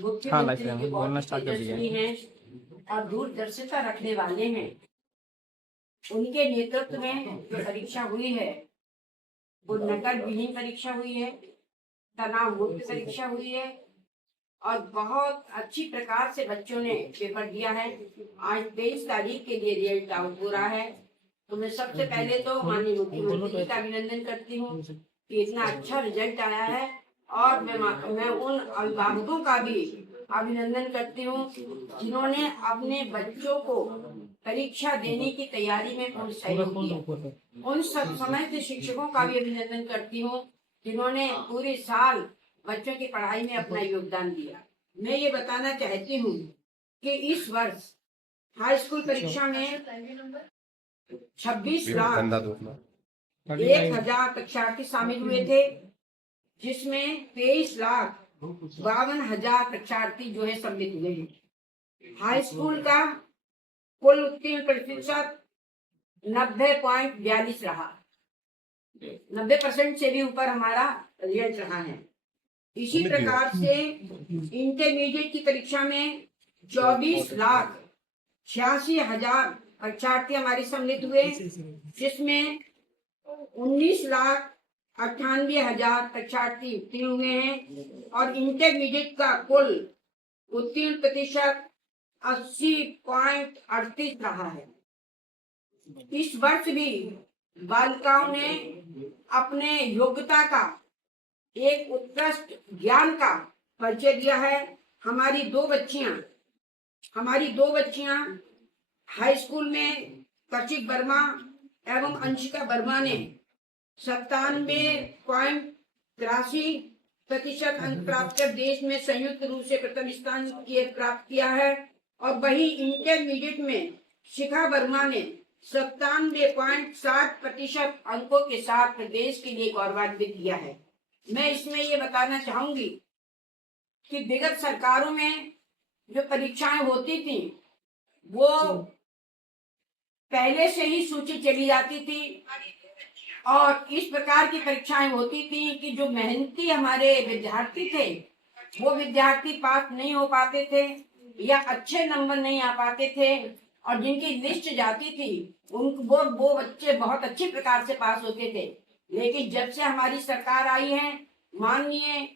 मुख्यमंत्री के बहुत बोलना स्टार्ट कर तेजस्वी हैं और दूरदर्शिता रखने वाले हैं। उनके नेतृत्व में जो परीक्षा हुई है वो नकल विहीन परीक्षा हुई है, तनाव मुक्त परीक्षा हुई है और बहुत अच्छी प्रकार से बच्चों ने पेपर दिया है। आज 23 तारीख के लिए रिजल्ट आउट हो रहा है। तो मैं सबसे पहले तो माननीय मुख्यमंत्री का अभिनंदन करती हूँ कि इतना अच्छा रिजल्ट आया है और मैं उन अभिभावकों का भी अभिनंदन करती हूँ जिन्होंने अपने बच्चों को परीक्षा देने की तैयारी में पूर्ण सहयोग किया। उन सब समस्त शिक्षकों का भी अभिनंदन करती हूँ जिन्होंने पूरे साल बच्चों की पढ़ाई में अपना योगदान दिया। मैं ये बताना चाहती हूँ कि इस वर्ष हाई स्कूल परीक्षा में 26,01,000 परीक्षार्थी शामिल हुए थे, जिसमें 23,52,000 परीक्षार्थी जो है सम्मिलित हुए हैं। हाई स्कूल का कुल उत्तीर्ण प्रतिशत 90.42 रहा। 90% से भी ऊपर हमारा रिजल्ट रहा है। इसी प्रकार से इंटरमीडिएट की परीक्षा में 24,86,000 परीक्षार्थी हमारे सम्मिलित हुए, जिसमें 19,98,000 परीक्षार्थी उत्तीर्ण हुए हैं और इंटरमीडिएट का कुल उत्तीर्ण प्रतिशत 80.38 रहा है। इस वर्ष भी बालिकाओं ने अपने योग्यता का एक उत्कृष्ट ज्ञान का परिचय दिया है। हमारी दो बच्चियां हाई स्कूल में कशिक वर्मा एवं अंशिका वर्मा ने 97.83% अंक प्राप्त कर देश में संयुक्त रूप से प्रथम स्थान प्राप्त किया है और वही इंटरमीडिएट में शिखा वर्मा ने 97.7% अंकों के साथ प्रदेश के लिए गौरवान्वित किया है। मैं इसमें ये बताना चाहूंगी कि विगत सरकारों में जो परीक्षाएं होती थी वो पहले से ही सूची चली जाती थी और इस प्रकार की परीक्षाएं होती थी कि जो मेहनती हमारे विद्यार्थी थे वो विद्यार्थी पास नहीं हो पाते थे या अच्छे नंबर नहीं आ पाते थे और जिनकी लिस्ट जाती थी वो बच्चे बहुत अच्छे प्रकार से पास होते थे। लेकिन जब से हमारी सरकार आई है, माननीय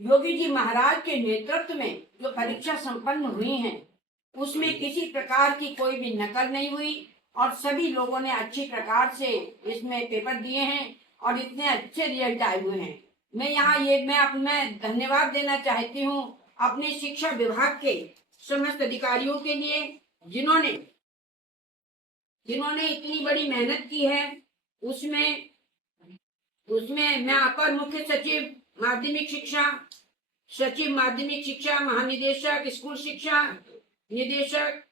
योगी जी महाराज के नेतृत्व में जो परीक्षा संपन्न हुई हैं, उसमें किसी प्रकार की कोई भी नकल नहीं हुई और सभी लोगों ने अच्छी प्रकार से इसमें पेपर दिए हैं और इतने अच्छे रिजल्ट आए हुए हैं। मैं धन्यवाद देना चाहती हूँ अपने शिक्षा विभाग के समस्त अधिकारियों के लिए जिन्होंने इतनी बड़ी मेहनत की है। उसमें मैं अपर मुख्य सचिव माध्यमिक शिक्षा, महानिदेशक स्कूल शिक्षा निदेशक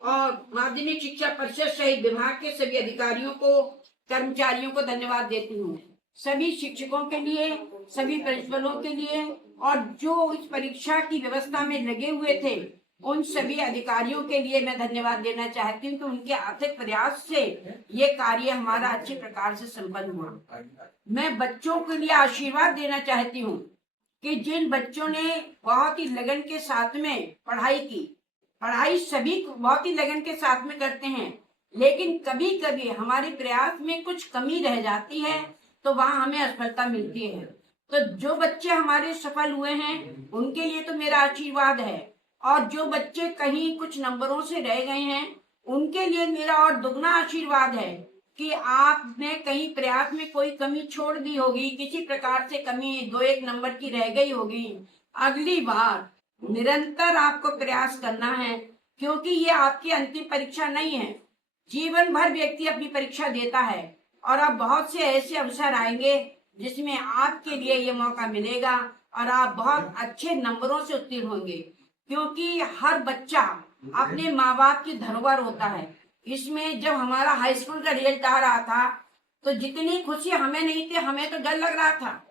और माध्यमिक शिक्षा परिषद सहित विभाग के सभी अधिकारियों को, कर्मचारियों को धन्यवाद देती हूँ। सभी शिक्षकों के लिए, सभी प्रिंसिपलों के लिए और जो इस परीक्षा की व्यवस्था में लगे हुए थे उन सभी अधिकारियों के लिए मैं धन्यवाद देना चाहती हूँ कि उनके अथक प्रयास से ये कार्य हमारा अच्छे प्रकार से संपन्न हुआ। मैं बच्चों के लिए आशीर्वाद देना चाहती हूँ कि जिन बच्चों ने बहुत ही लगन के साथ में पढ़ाई सभी बहुत ही लगन के साथ में करते हैं, लेकिन कभी कभी हमारे प्रयास में कुछ कमी रह जाती है तो वहाँ हमें असफलता मिलती है। तो जो बच्चे हमारे सफल हुए हैं उनके लिए तो मेरा आशीर्वाद है और जो बच्चे कहीं कुछ नंबरों से रह गए हैं उनके लिए मेरा और दुगना आशीर्वाद है कि आपने कहीं प्रयास में कोई कमी छोड़ दी होगी, किसी प्रकार से कमी 2-1 नंबर की रह गई होगी। अगली बार निरंतर आपको प्रयास करना है क्योंकि ये आपकी अंतिम परीक्षा नहीं है। जीवन भर व्यक्ति अपनी परीक्षा देता है और अब बहुत से ऐसे अवसर आएंगे जिसमें आपके लिए ये मौका मिलेगा और आप बहुत अच्छे नंबरों से उत्तीर्ण होंगे, क्योंकि हर बच्चा अपने माँ बाप की धरोहर होता है। इसमें जब हमारा हाई स्कूल का रिजल्ट आ रहा था तो जितनी खुशी हमें नहीं थी, हमें तो डर लग रहा था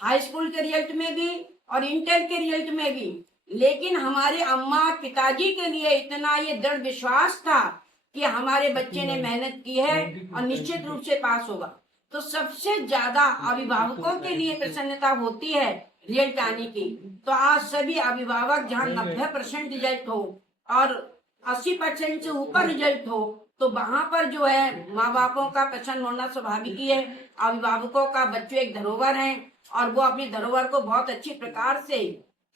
हाई स्कूल के रिजल्ट में भी और इंटर के रिजल्ट में भी, लेकिन हमारे अम्मा पिताजी के लिए इतना ये दृढ़ विश्वास था कि हमारे बच्चे ने मेहनत की है और निश्चित रूप से पास होगा। तो सबसे ज्यादा अभिभावकों के लिए प्रसन्नता होती है रिजल्ट आने की। तो आज सभी अभिभावक जहाँ 90% रिजल्ट हो और 80% से ऊपर रिजल्ट हो, तो वहां पर जो है माँ बापों का प्रसन्न होना स्वाभाविक ही है। अभिभावकों का बच्चे एक धरोहर हैं और वो अपनी धरोहर को बहुत अच्छी प्रकार से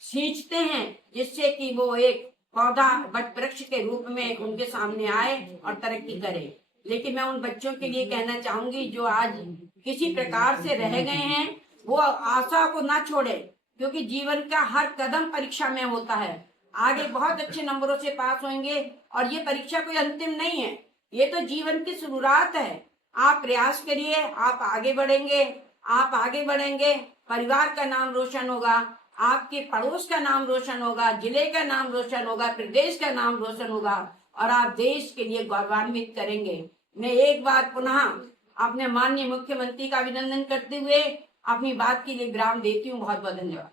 सींचते हैं, जिससे कि वो एक पौधा वट वृक्ष के रूप में उनके सामने आए और तरक्की करे। लेकिन मैं उन बच्चों के लिए कहना चाहूंगी जो आज किसी प्रकार से रह गए हैं, वो आशा को ना छोड़े, क्योंकि जीवन का हर कदम परीक्षा में होता है। आगे बहुत अच्छे नंबरों से पास होंगे और ये परीक्षा कोई अंतिम नहीं है, ये तो जीवन की शुरुआत है। आप प्रयास करिए, आप आगे बढ़ेंगे, आप आगे बढ़ेंगे, परिवार का नाम रोशन होगा, आपके पड़ोस का नाम रोशन होगा, जिले का नाम रोशन होगा, प्रदेश का नाम रोशन होगा और आप देश के लिए गौरवान्वित करेंगे। मैं एक बार पुनः अपने माननीय मुख्यमंत्री का अभिनंदन करते हुए अपनी बात के लिए विराम देती हूँ। बहुत बहुत धन्यवाद।